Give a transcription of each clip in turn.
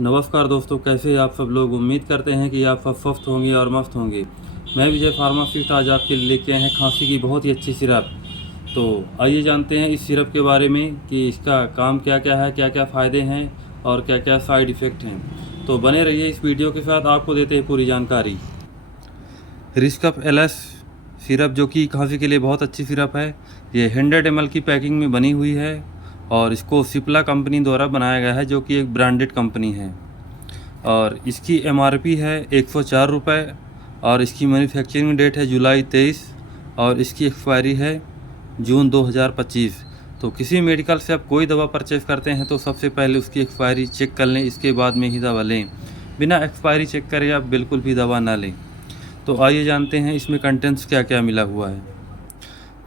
नमस्कार दोस्तों, कैसे आप सब लोग। उम्मीद करते हैं कि आप सब स्वस्थ होंगे और मस्त होंगे। मैं विजय फार्मासिस्ट आज आपके लिए लेके आए हैं खांसी की बहुत ही अच्छी सिरप। तो आइए जानते हैं इस सिरप के बारे में कि इसका काम क्या क्या है, क्या क्या फ़ायदे हैं और क्या क्या साइड इफ़ेक्ट हैं। तो बने रहिए इस वीडियो के साथ, आपको देते हैं पूरी जानकारी। रिस्कअप एलएस सिरप जो कि खांसी के लिए बहुत अच्छी सिरप है। ये 100 ml की पैकिंग में बनी हुई है और इसको सिप्ला कंपनी द्वारा बनाया गया है जो कि एक ब्रांडेड कंपनी है। और इसकी एमआरपी है 104 रुपये और इसकी मैन्युफैक्चरिंग डेट है जुलाई 23 और इसकी एक्सपायरी है जून 2025। तो किसी मेडिकल से आप कोई दवा परचेज़ करते हैं तो सबसे पहले उसकी एक्सपायरी चेक कर लें, इसके बाद में ही दवा लें। बिना एक्सपायरी चेक करे आप बिल्कुल भी दवा ना लें। तो आइए जानते हैं इसमें कंटेंट्स क्या क्या मिला हुआ है।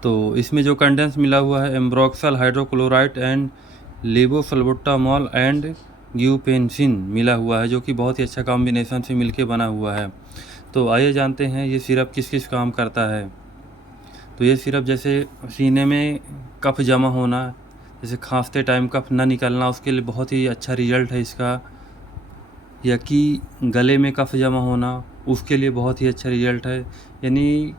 तो इसमें जो कंटेंट्स मिला हुआ है, एम्ब्रोक्सल हाइड्रोक्लोराइड एंड लेवोसल्बुटामॉल एंड ग्यूपेंसिन मिला हुआ है, जो कि बहुत ही अच्छा कॉम्बिनेशन से मिलके बना हुआ है। तो आइए जानते हैं ये सिरप किस किस काम करता है। तो ये सिरप जैसे सीने में कफ जमा होना, जैसे खांसते टाइम कफ ना निकलना, उसके लिए बहुत ही अच्छा रिजल्ट है इसका। या कि गले में कफ जमा होना, उसके लिए बहुत ही अच्छा रिजल्ट है। यानी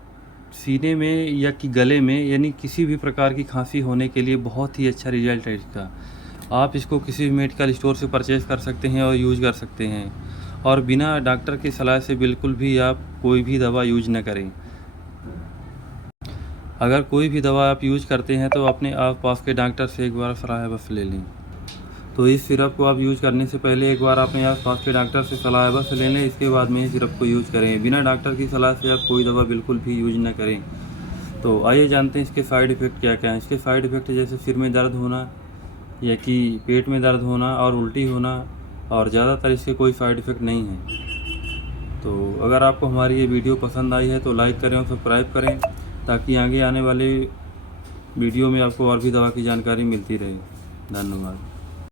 सीने में या कि गले में, यानी किसी भी प्रकार की खांसी होने के लिए बहुत ही अच्छा रिजल्ट है इसका। आप इसको किसी भी मेडिकल स्टोर से परचेज़ कर सकते हैं और यूज़ कर सकते हैं। और बिना डॉक्टर की सलाह से बिल्कुल भी आप कोई भी दवा यूज ना करें। अगर कोई भी दवा आप यूज करते हैं तो अपने आस पास के डॉक्टर से एक बार सलाह बस ले लें। तो इस सिरप को आप यूज़ करने से पहले एक बार अपने आस पास के डॉक्टर से सलाह बस ले लें, इसके बाद में ही सिरप को यूज़ करें। बिना डॉक्टर की सलाह से आप कोई दवा बिल्कुल भी यूज ना करें। तो आइए जानते हैं इसके साइड इफ़ेक्ट क्या क्या हैं। इसके साइड इफ़ेक्ट जैसे सिर में दर्द होना या कि पेट में दर्द होना और उल्टी होना, और ज़्यादातर इसके कोई साइड इफ़ेक्ट नहीं है। तो अगर आपको हमारी ये वीडियो पसंद आई है तो लाइक करें और सब्सक्राइब करें, ताकि आगे आने वाले वीडियो में आपको और भी दवा की जानकारी मिलती रहे। धन्यवाद।